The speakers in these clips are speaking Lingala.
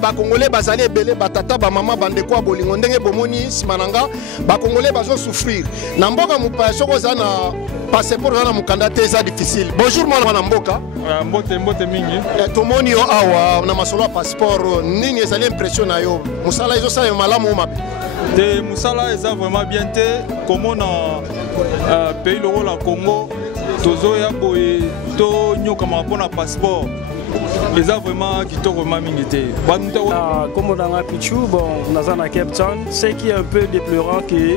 Ba Congolais bazali ebele batata ba mama bandeko ya bolingo ndenge bomoni simananga ba Congolais bazo souffrir na mboka mupaya soko za na passeport na mukanda te za difficile. Bonjour mwana mboka. Mbote mingi. Tomoni yo awa na masolo ya passeport nini ezali impression na yo musala ezo sa yo malamu mabe. Te musala eza vraiment bien te comme na pays le la Congo tozo ya boye to nyoka mapona passeport. Les a vraiment qui t'ont vraiment minité. Comme on a Pichou, bon, on a à Cape Town, c'est qui est un peu déplorant que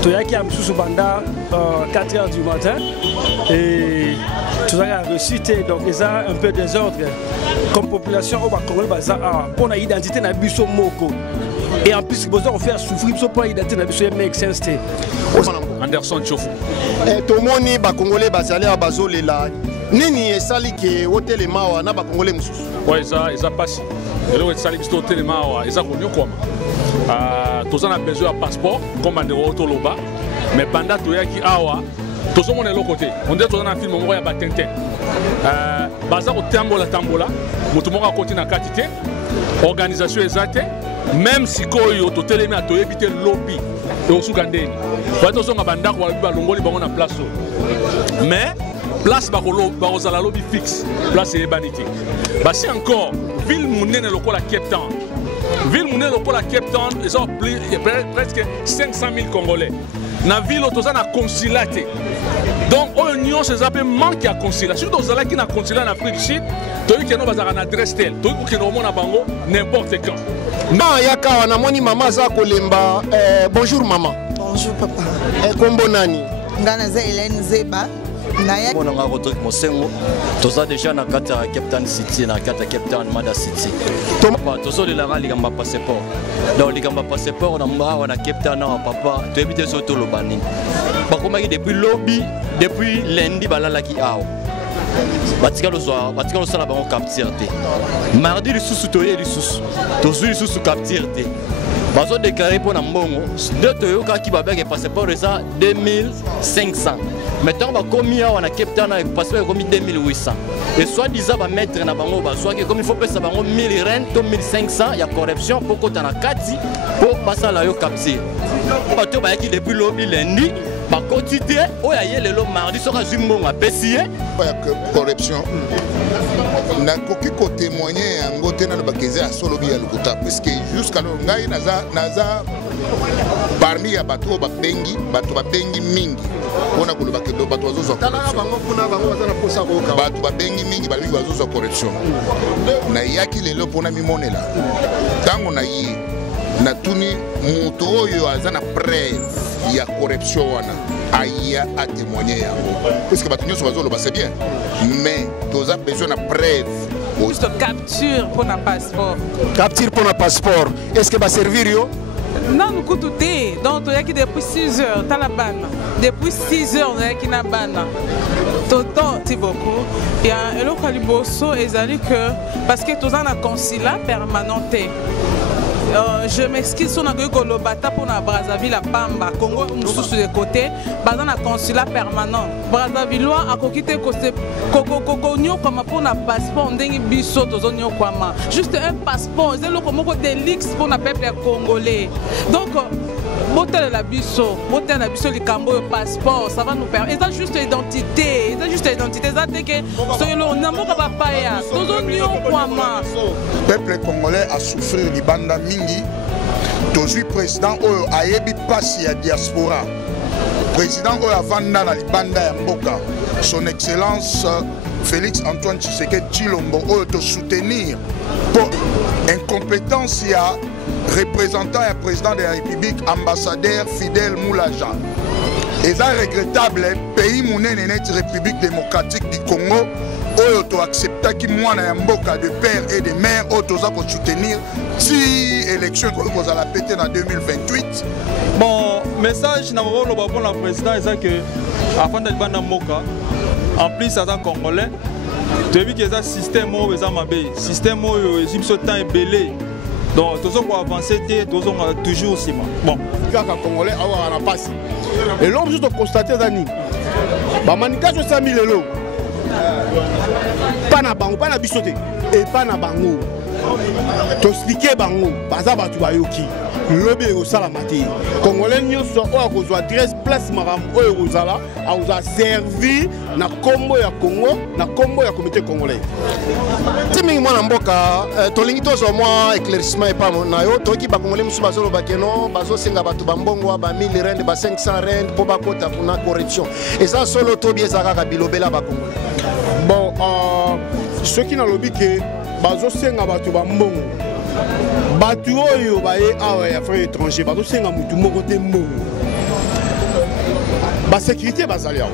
Toya qui a sous banda 4 h du matin et tout ça a reçu donc ils ont un peu désordre. Comme population au Congolais, on a identité na biso moko. Et en plus, on fait souffrir, on pas identité na biso make sense. Anderson Tchofu. Tout le monde ba Congolais bazali a bazolela. Nini esali ke hôtel mawa na ba Congolais mususu. Ouais, ça passe. Et là, esali biso hôtel mawa, ça konyo kwama. Tous on a besoin de passeport comme on est au bas. Mais pendant que tu es awa, tous on est de l'autre côté. On dit que tu as un film on va battre. Baza au tambola, mutumoka côté na quantité. Organisation exacte. Même si koyo to telemi to éviter lobby et au Sougandeni. Pour tous on a banda ko ba longoli bango na place. Mais place la lobby fixe, place est banité. Si encore, ville mounene lokola Cape Town. Ville mounene lokola Cape Town, ils ont presque 500 000 Congolais. Na ville autoza na consulat. Donc l'Union se zappe manque à consulat. Surtout aux ala qui na consulat en Afrique du Sud, tu as eu que nous avons une adresse telle, tu as eu que nous avons bango n'importe quand. Ma yaka na moni mama za kolemba. Bonjour maman. Bonjour papa. Kombo nani? Ngana za Hélène Zeba. On a retrouvé mon sengo. Tous a déjà na carte Cape Town City, na carte Cape Town Mada City. Tous les la liga ma passeport. Donc liga ma passeport na mba na Cape Town na papa. Tu habites sur tout le bani. Par contre depuis lobby, depuis lundi balala ki ao. Batika lo soir, batika lo sala bango capture te. Mardi le sous toyer le sous. Tous les sous capture te. Bazo déclaré pour na mbongo. De toyoka ki babek et passeport ça 2500. Maintenant, on a Cape Town avec passeport comme 2800. Et soit disant va mettre na bango soit que comme il faut payer bango 1000 rentes, 1500, il y a corruption pour qu'on a 4 pour passer la yo capture. Bato ba qui depuis lobby lundi, ba quotidie, o ya le mardi sera zumbonga pesier. Corruption. Na koki ko témoigner yango te na bakeze a solo bi ya lokuta parce que jusqu'à lo ngai naza parmi ya bato ba bengi mingi. On a koloba ke do bato bazo bato ba bengi mingi ba bazo corruption. Na yaki lelo pona mi monela. Tango na yi na tuni muto oyo azana preuve ya corruption wana aya a témoigner yango. Parce que bato nyoso bazo lo ba c'est bien. Mais tu as besoin de preuve. Juste capture pour un passeport. Capture pour un passeport. Est-ce que va servir yo? Non, nous coûtons des. Donc, il y a qui depuis 6 heures, dans la banne. Depuis 6 heures, il y a qui na banne. Tout le temps, c'est beaucoup. Il y a un autre caliboso, et que parce que tout le temps, on a consulat permanent. Je m'excuse sur le Golobata pour la Brazzaville à Pamba, Congo, nous sommes sur les côtés, dans un consulat permanent. Brazzaville a coquité Coco comme pour un passeport, on a biso juste un passeport, c'est le comme des leaks pour le peuple congolais. Donc, botel la biso, les cambo passeport, ça va nous permettre. Et ça juste l'identité, ça c'est que on n'a pas paya. Le peuple congolais a souffert du banda mingi. Tozui président oyo ayebi pasi ya diaspora. Président oyo avanda na libanda ya mboka. Son excellence Félix Antoine Tshisekedi Tshilombo oyo to soutenir pour incompétence ya représentant et président de la République, ambassadeur Fidel Moulaja. Et c'est regrettable, pays monnaie net République démocratique du Congo, où on accepte qui moi na mboka de père et de mère, où on va soutenir si élection qu'on va la péter en 2028. Bon, message na rôle pour la président c'est que avant de banda mboka, en plus ça congolais, tu as vu que ça système où ça m'a bé, système où il se temps est belé. Donc, tous on va avancer, tous on toujours aussi. Bon. Les Congolais ont un passe. Et l'homme juste constaté d'année. Manika 60 000 euros. Pas na bango, pas na bisoté. Et pas na bango. t'expliquer bango baza batu bayoki lobi ekosala mate congolais nyonso oyo akozwa 13 place makambo oyo ekozala akozala servi na kombo ya Congo na kombo ya comité congolais timingi mwana mboka tolingi tozwa mwa éclaircissement epa na yo toki bakongolais mosusu bazoloba keno bazosenga bato bambongo ba 1000 rand ba 500 rand mpo bakota kuna corruption eza solo tobi eza kaka bilobela bakongolais bon soki nalobi ke bazosenga bato bambongo bato oyo baye awa ya frère étranger bazosenga mutu moko te mbongo basécurité bazali awa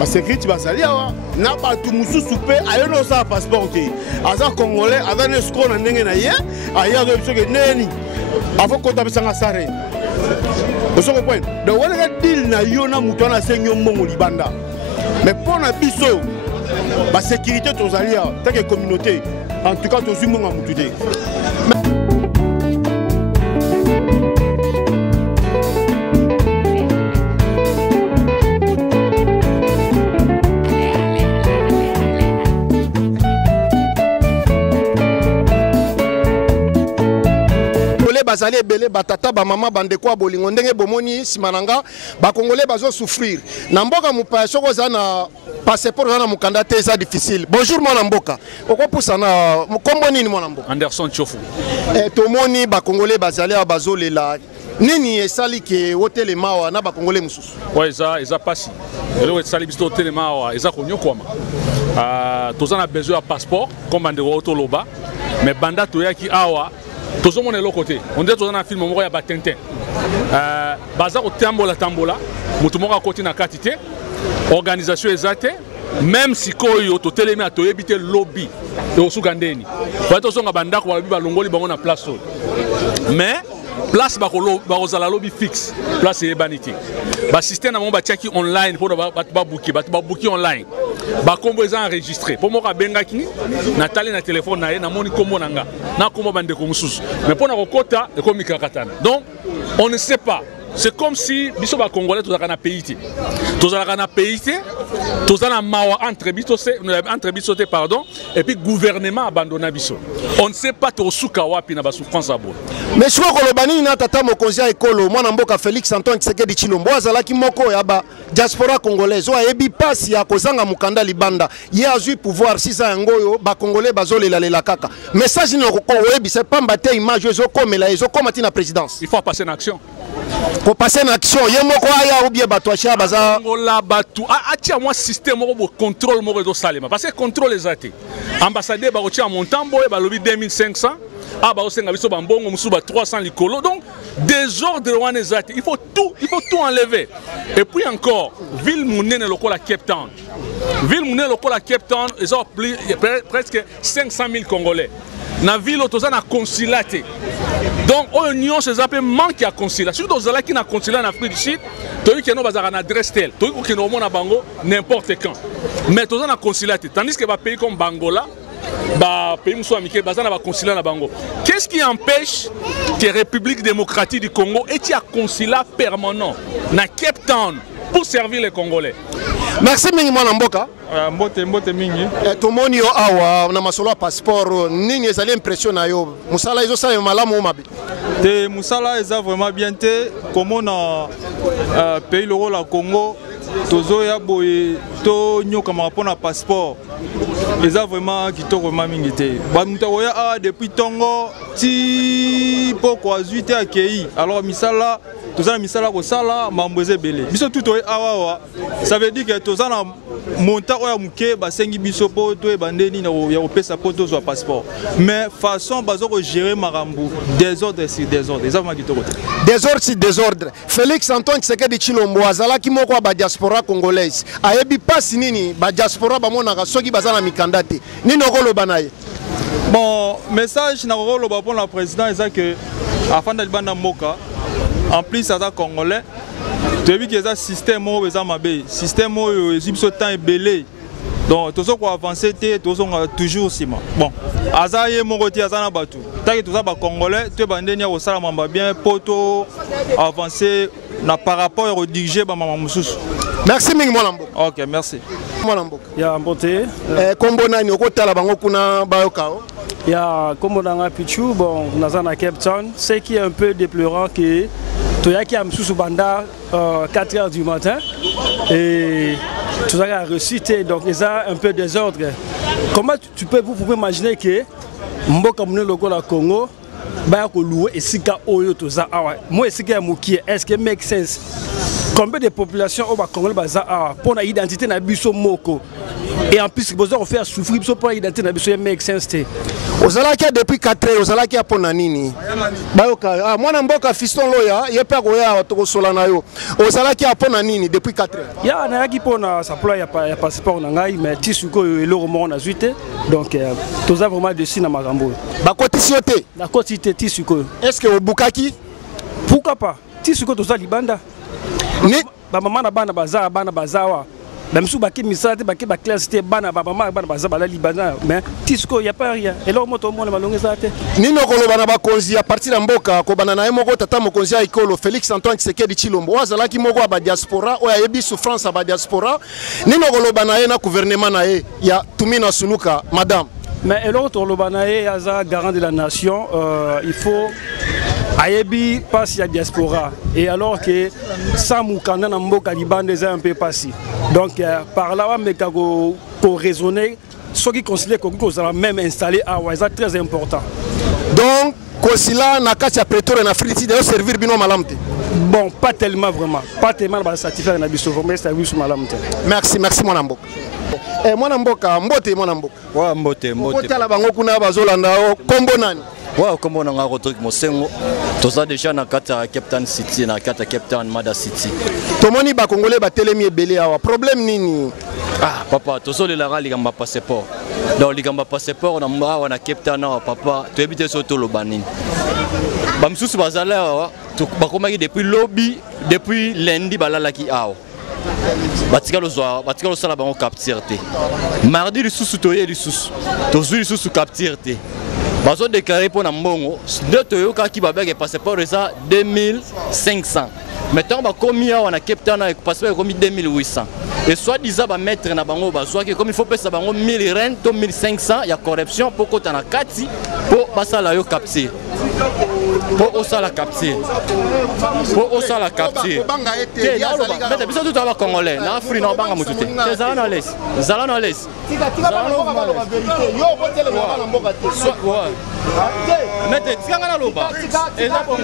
basécurité bazali awa na bato mosusu mpe aye nosala passeport te aza congolais aza na escro na ndenge na ye aye azoyebi soki neni afokota pesanga sare osoko point donc wanaka dile na yo na moto wana asengi yo mbongo libanda mais mpo na biso basécurité tozali awa take communauté en tout cas tozwi mbongo ya motu te bazali ebele batata bamama bandeko ya bolingo ndenge bomoni nsima na nga bakongolais bazosouffrir na mboka mopaya soki oza na passeport oza na mokanda te eza difficile. Bonjour mwana mboka okopusa na kombo nini mwana mboka? Anderson Tchofu. Tomoni bakongolais bazali awa bazolela nini esali ke otelema awa na bakongolais mosusu? Eza pasi eloko esali biso totelema awa eza konyokwama toza na besoin ya passeport comme bandeko otoloba mais banda toyaki awa tozomona eloko te onde toza na film moko ya batintin baza kotambola motu moko akoti na kati te organisation eza te même sikoyo totelemi atoyebi te lobby ekosuka ndeni baya tozonga bandako balobi balongoli bango na place oyo mais place bakozala lobby fixe place eyebani te basystème na bango batiaki online mpo bato babuki online bakombo eza enregistré mpo moko abengaki natali na telefone na ye namoni kombo na nga na kombo bandeko mosusu mais mpo na kokota ekomi kakatana donc on ne sait pas. C'est comme si biso ba congolais tozalaka na pays te tozalaka na pays te tozala mawa entre biso te pardon et puis gouvernement abandonna biso on ne sait pas tosuka wapi na ba souffrance abo mais siko koloba nini na tata mokonzi ya ekolo mwana mboka Félix Antoine Tshisekedi Tshilombo azalaki moko ya ba diaspora congolaise oyo ayebi pasi ya kozanga mokanda libanda ye azwi pouvoir sisa yango oyo ba congolais bazolela kaka message ni ko oyebisa pamba te image ezokomela ezokoma ti na présidence. Il faut passer en action. Pour passer en action, il y a un aya ou bien batouacha baza. La batou. Atia moi système mo contrôle mo réseau salema parce que contrôle les athées. Ambassadeur ba rotia montambo e ba lobi 2500. Ah ba osenga biso ba mbongo musu ba 300 likolo. Donc désordre wana les athées. Il faut tout enlever. Et puis encore, ville monene lokola Cape Town. Ville monene lokola Cape Town, ils ont presque 500 000 Congolais. Na ville otoza na consulat te. Donc union ces appels manque à consulat. Surtout aux ala qui na consulat en Afrique du Sud, toyi ki no bazaka na adresse tel. Toyi ko ki no mona bango n'importe quand. Mais toza na consulat te. Tandis que ba pays comme Bangola, ba pays muso amike bazana ba consulat na bango. Qu'est-ce qui empêche que République démocratique du Congo ait un consulat permanent na Cape Town pour servir les Congolais? Merci mingi mwana mboka. Mbote mingi. Tomoni yo awa na masolo passeport nini ezali impression na yo. Musala ezo sa malamu mabe. Te musala eza vraiment bien te comme na pays le rôle à Congo tozo ya boye to nyoka mapona passeport. Eza vraiment kitoko mingi te. Ba muto ya depuis Tongo ti poko azuite akei. Alors misala tozana misala ko sala mambweze belé. Biso tout awa ça veut dire que tozana monta oya muke basengi biso po to ebandeni na ya opesa po to zo passeport. Mais façon bazo ko gérer marambu désordre sur désordre. Eza vraiment kitoko te. Désordre sur désordre. Félix Antoine Tshisekedi Tshilombo azala ki moko ba diaspora congolaise. Ayebi pasi nini ba diaspora ba monaka soki bazana mikanda te. Nini okoloba naye? Bon, message na koloba pour le président eza que afin de banda mboka en plus ça congolais tu as vu que ça système où ils ont mabé système où ils ont temps belé donc tout ça quoi avancer tout ça toujours sima bon azaye mon côté azana batu tant que tout ça ba congolais tu bandenia au sala mamba bien poto avancer na par rapport au diriger ba mama mususu. Merci mingi mwana mboka. OK, merci. Mwana mboka. Ya mbote. Kombo nani okotala bango kuna bayokao? Il y a comme dans la Pichou, bon, on a Cape Town, ce qui est un peu déplorant que Toyaki a sous banda 4 h du matin et tout a reçu, donc il y a un peu désordre. Comment vous pouvez imaginer que Mboka Mune Logo la Congo va louer et si Oyo tout ça, moi c'est est-ce que make sense? Combien de populations au Congo pour l'identité na biso moko et en plus besoin de faire souffrir pour l'identité na biso make sense. Ozalaki depuis 4 ans, ozalaki apona nini? Bayoka, mwana mboka fiston loya, yepa koya to sola na yo. Ozalaki apona nini depuis 4 ans? Ya na yaki pona sa pla ya passeport na ngai mais tisuko eloko mo na zuite. Donc toza vraiment dessus na makambo. Ba kotisi te. Na kotisi tisuko. Est-ce que obukaki? Pourquoi pas? Tisuko toza libanda. Ni ba mama na bana bazawa. Même si baki misate baki ba classe te bana ba mama bana baza bala libana mais tisco y a pas rien et là moto mo na malonge zate nino koloba na bakonzi à partir ya mboka ko bana na moko tata mokonzi ya ikolo Félix Antoine Tshisekedi Tshilombo azalaki moko ba diaspora o ya yebi souffrance ba diaspora nino koloba na na gouvernement na ya Tumina Suluka madame. Mais l'autre Lobanae aza garant de la nation il faut Ayebi passe la diaspora et alors que ça moukanda na mboka libanda est un peu passé. Donc par là pour raisonner ceux qui considèrent que vous allez même installer à Ouaza très important. Donc Kosila na katia Pretoria na Friti de servir bino malamte. Bon, pas tellement vraiment. Pas tellement ba satisfaire na biso mais service malamte. Merci mon amboka. Mwana mboka mbote mwana mboka. Wa mbote. Mbote ala bango kuna bazolanda kombo nani? Ouais, comme on a Rodrigue Mosengo, tous déjà na kata Cape Town City, na kata Cape Town Mada City. Tomoni ba Congolais ba telemi ebele awa. Problème nini? Ah papa, tous les lara ligamba passeport. Donc ligamba passeport na mba wana Cape Town na papa, tu habites sur le banini. Ba msusu bazala awa, tu bakomaki depuis lobby, depuis lundi balala ki awa. Batika lo sala bango capture te. Mardi le sous toye le sous. Tozui le sous capture te. Bazo déclaré pour Nambongo, de Toyoka qui va faire passeport ça 2500. Maintenant, on a commis à Cape Town avec passeport comme 2800. Et soit disant va mettre na bango bazo que comme il faut payer ça bango 1000 rand, 1500, il y a corruption pour qu'on a 4 pour passer la yo capture. Pour ça la capture. Pour ça la capture. Mais d'habitude tout à Congolais, na Afrique na banga mututé. C'est ça na laisse. Ça na laisse. Mais tu as un loba. Et ça bon.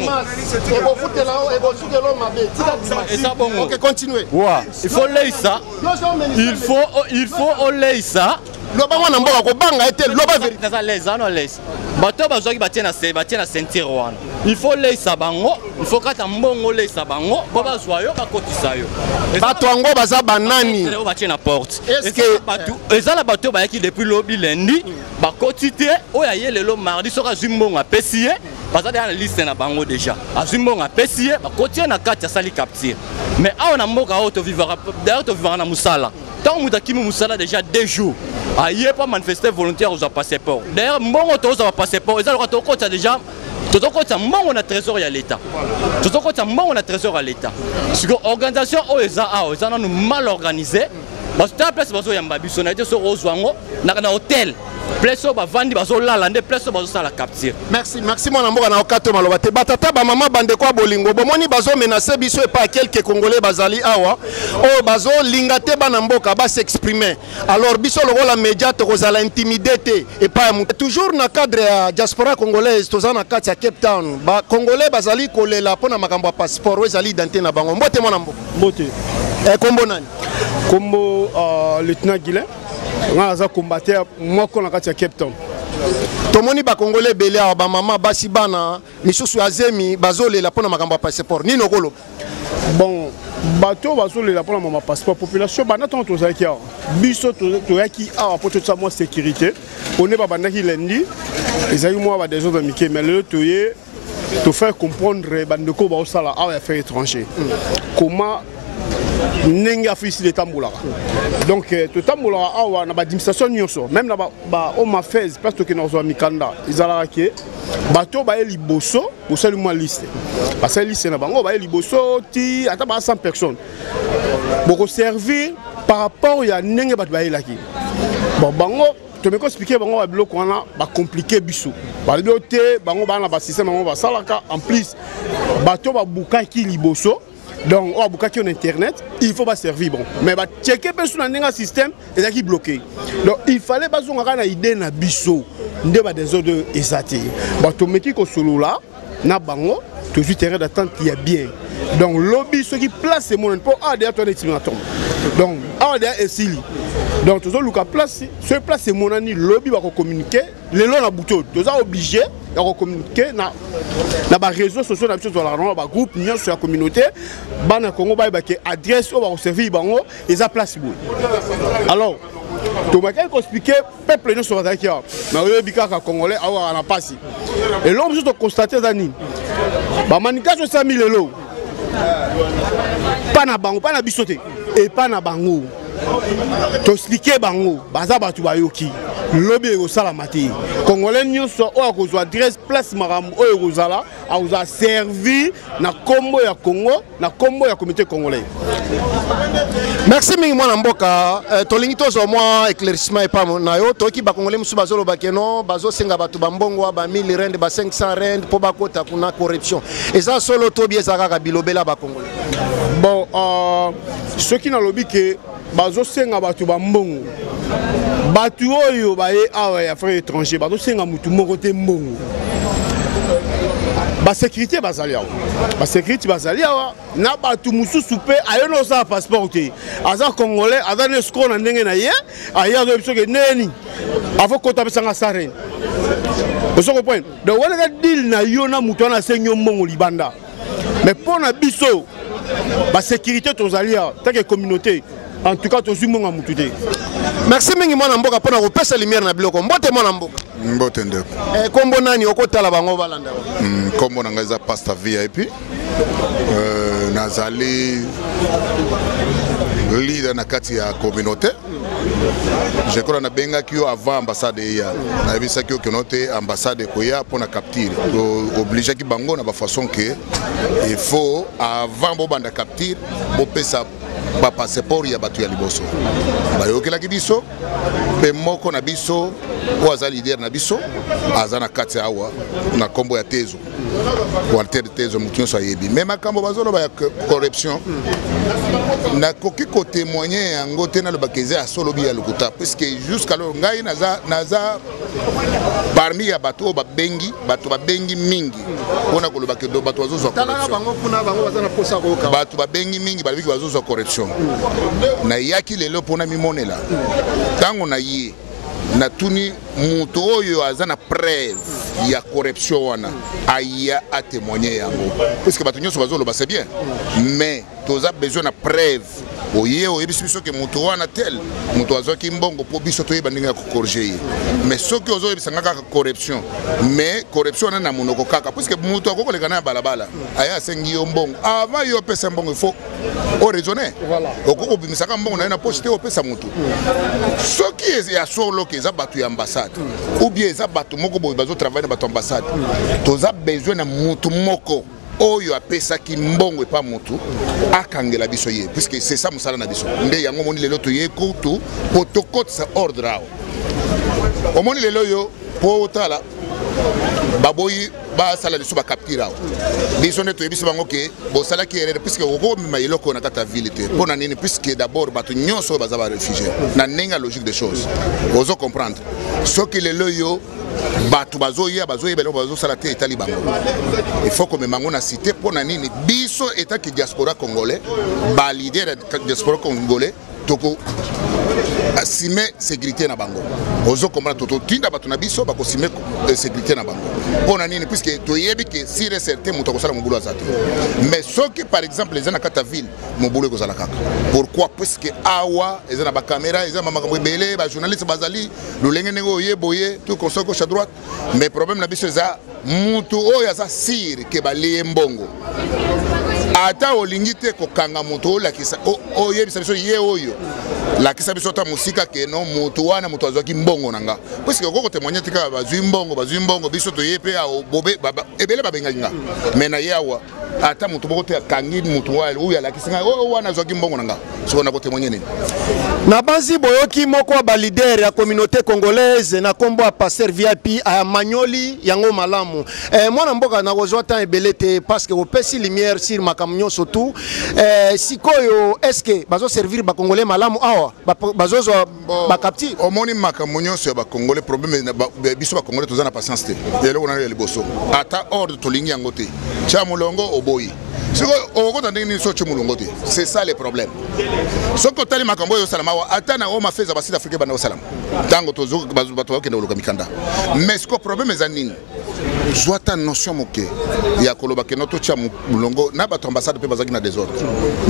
Et ça bon. OK, continuez. Il faut laisser ça. Il faut laisser ça. Loba wana mboka ko banga ete loba vérité ça les ana laisse. Bato bazoki batie na ceinture wana. Il faut laisser bango, il faut kata mbongo laisser bango, baba zwayo bakotisa yo. Bato ngo baza banani. Ils batie na porte. Est-ce que bato ezala bato ba yaki depuis lobby lundi, bakotite oya ye lelo mardi soka zimbongo apesiye, baza na liste na bango déjà. Azimbongo apesiye, bakotie na kati ya sali capture. Mais awa na mboka auto vivra d'ailleurs to vivra na musala. Tant que Moudakimi Moussala déjà 2 jours, il n'y a pas manifesté volontaire aux passeports. D'ailleurs, mon auto aux passeports, ils ont déjà. Tout le monde on a trésor à l'État. Tout le monde on a trésor à l'État. Parce que l'organisation OESA nous mal organisée. Parce que la place bazo yamba biso na été sur Ozwango na hôtel. Place ba vandi bazo lalande place bazo sala capture. Merci mon amour na okato maloba te batata ba mama bande kwa bolingo bomoni bazo menacer biso et pas quelques congolais bazali awa o bazo lingate bana mboka ba s'exprimer. Alors biso le la média to kozala intimider te et pas toujours na cadre ya diaspora congolaise tozana kati ya Cape Town ba congolais bazali kolela pona makambo ya passeport wezali identité na bango mbote mona mboka. Mbote. Kombo nani? Kombo lieutenant Guilain. On a combattu moi qu'on a Cape Town. Tomoni ba congolais belé ba mama basi bana misusu azemi bazole la pona makambo passeport ni nokolo. Bon bateau bazole la pona makambo passeport population bana ton to zaki a biso to yaki a pour tout ça moi sécurité. On est pas bandaki lundi. Les amis moi ba des autres amitiés mais le toyé to faire comprendre bandeko ba osala a affaires étrangers. Comment Nenga fils de Tamboula. Donc, tout Tamboula a une administration nyonso. Même là, on m'a fait parce que nous avons mis Kanda. Ils ont raqué. Bateau ba eli bosso, pour seulement liste. Parce que liste na bango ba eli bosso ti ataba 100 personnes. Beaucoup servir par rapport à Nenga bat ba elaki. Bon, bango, tu me expliquer bango à bloc on a compliqué biso. Ba te bango ba na ba système bango ba salaka en plus bato ba bukaki liboso. Donc, on a beaucoup sur internet, il faut pas servir bon. Mais bah checker sur un système et qui bloqué. Donc il fallait pas qu'on ait une idée na biso, ndeba des autres exaté. Bah to meki ko solo là, na bango, tout de suite terrain d'attente il y a bien. Donc lobby ceux qui place ces mots pour derrière toi estimateur. Donc derrière esili. Donc tout ça Lucas place, ce place ces mots ni lobby va communiquer, les lois na bouton, tout ça obligé de communiquer na ba réseaux sociaux na biso dans la ba groupe union sur la communauté, bana Congo ba ke adresse au ba servir bango et ça place bon. Alors to ma quel expliquer peuple non sur la kia. Na yo bikaka congolais awa na pasi. Et l'homme juste constater dani. Ba manikation 100 000 euros. Pas na bango, pas na bisoté et pas na bango. To expliquer bango, baza batu bayoki. Lobby au salamati. Congolais nyonso o akozwa adresse place maram o ekozala a servi na kombo ya Congo, na kombo ya communauté congolais. Merci mingi mwana mboka tolingi tozo mwa éclaircissement et pas na yo toki ba congolais musu bazolo bakeno bazo senga batu bambongo ba 1000 rand ba 500 rand po bakota kuna corruption. Eza solo to bieza kaka bilobela ba congolais. Bon ceux qui na lobby que bazo senga batu bambongo batu oyo baye awa ya frère étranger bazo senga mutu moko te mbongo ba sécurité bazali awa ba sécurité bazali awa na batu mususu pe ayono sa passeport te aza congolais aza ne sko na ndenge na ye aya do biso ke neni avant ko tabisanga sarene vous comprenez donc on a deal na yo na mutu na senyo mbongo libanda mais pour na biso ba sécurité tozali awa tant que communauté. En tout cas, tu es mon amouté. Merci mingi mwana mboka pona ko pesa lumière na biloko. Mbote mwana mboka. Mbote ndeko. Kombo nani okotala bango balanda. Kombo nanga eza pasta VIP. Nazali leader na kati ya communauté. Je crois na benga kio avant ambassade ya. Na bisa kio konote ambassade koya pona capture. Obligé ki bango na ba façon que il faut avant bo banda capture bo pesa ba passeport ya batu ya liboso bayokela ki biso pe moko na biso o azali leader na biso azana kati awa na kombo ya tezo Walter tezo mutu so yebi même makambo bazolo ba corruption na koki ko témoigner yango te na lo bakeze a solo bi ya lokuta puisque jusqu'à lo ngai naza parmi ya batu ba bengi mingi ona ko lo bakedo batu bazozo corruption batu ba bengi mingi ba biki bazozo corruption na yaki lelo pona mimonela tango na ye na tuni mutu oyo azana preuve ya corruption wana aya a témoigner yango parce que batu nyonso bazolo ba c'est bien mais toza besoin na preuve oye oyebi biso ke mutu wana tel mutu azoki mbongo po biso toyeba ndenge ya kokorger mais soki ozoyebisanga kaka corruption mais corruption na monoko kaka parce que mutu akokoleka na balabala aya asengi yo mbongo avant yo pesa mbongo il faut o raisonner okoko bimisaka mbongo na poche te opesa mutu soki ya solo ke za batu ya ambassade ou bien za batu moko boye bazo travailler na batu ambassade toza besoin na mutu moko oyo apesa ki mbongo e pa mutu akangela biso ye puisque c'est ça musala na biso nde yango moni lelo to ye kutu protocole sa ordre ao omoni lelo yo po tala baboyi ba sala liso ba capture ao biso ne to yebiso bango ke bo sala ki erreur puisque oko mima yeloko na kata ville te pona nini puisque d'abord batu nyonso baza ba réfugié na nenga logique des choses ozo comprendre ce que lelo yo batu bazoya belo bazo sala te etali bango il faut que memango na cité pona nini biso état ki diaspora congolais ba leader de diaspora congolais toko asime sécurité na bango ozo comprendre toto tinda batu na biso ba ko sime sécurité na bango pona nini puisque to yebi que si certain muto ko sala mobulu azate mais soki par exemple les na kata ville mobulu ko sala kaka pourquoi puisque awa ezana ba caméra ezana makambo belé ba journaliste bazali lolenge nego yeboye tout comme ça gauche à droite mais problème na biso za mutu oyo za sir ke bali mbongo ata olingi te kokanga mutu olakisa oyebisa biso ye oyo lakisa biso ta musika ke no mutu wana mutu azwaki mbongo nanga parce que koko témoigner tika bazwi mbongo biso to yepe a bobe ebele babenga mais na yawa ata mutu boko te kangi mutu wala uya lakisa wana azwaki mbongo nanga so na ko témoigner nini na banzi boyoki moko ba leader ya communauté congolaise na kombo a passer VIP a Manyoli yango malamu mwana mboka na kozwa temps ebele te parce que opesi lumière sur makamnyo surtout sikoyo est-ce que bazo servir ba congolais malamu awa bazo ba capti omoni makamnyo sur ba congolais problème biso ba congolais tozana patience te yelo ona le liboso ata ordre to lingi yango te cha mulongo oboyi siko okota ndenge so cha mulongo te c'est ça le problème soko tali makambo yo salama wa ata na o mafeza ba sud africain bana salama tango tozo bato bakenda oloka mikanda mais siko problème ezanini zwata notion moke ya koloba ke noto cha mulongo na bato ambassade pe bazaki na désordre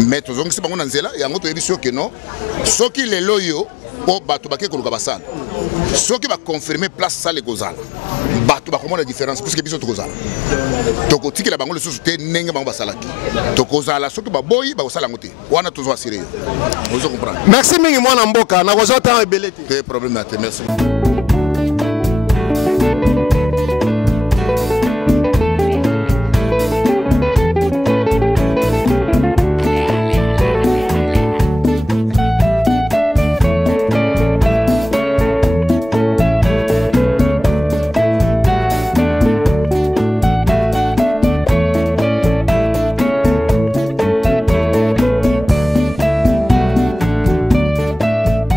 mais tozongisi bango na nzela yango to yebiso ke no soki lelo yo o bato bakeke koloka basala soki ba confirmer place sale kozala bato ba komona différence parce que biso to kozala toko tikela bango le susu te nenge bango basalaki to kozala soki ba boyi ba kosala ngote wana tozo assurer vous comprenez. Merci mingi mwana mboka na kozota ebelete problème à te merci.